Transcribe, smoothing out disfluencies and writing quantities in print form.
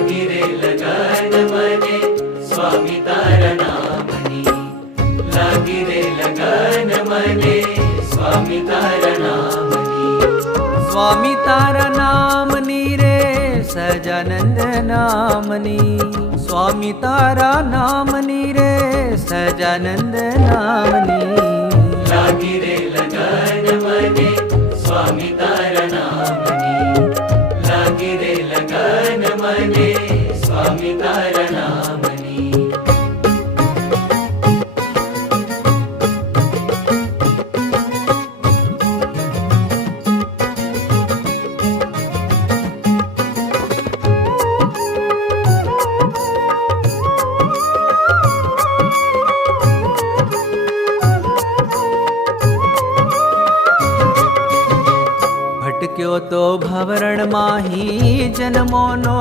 લાગી રે લગન મને સ્વામી તારા નામની, લાગી રે લગન મને સ્વામી તારા નામની. સ્વામી તારા નામની રે સહજાનંદ નામની, સ્વામી તારા નામની રે સહજાનંદ નામની. લાગી રે લગન મને સ્વામી તારા નામની, લાગી રે લગન મને સ્વામી તારા નામની. ભટક્યો તો ભવરણ માહી જન્મોનો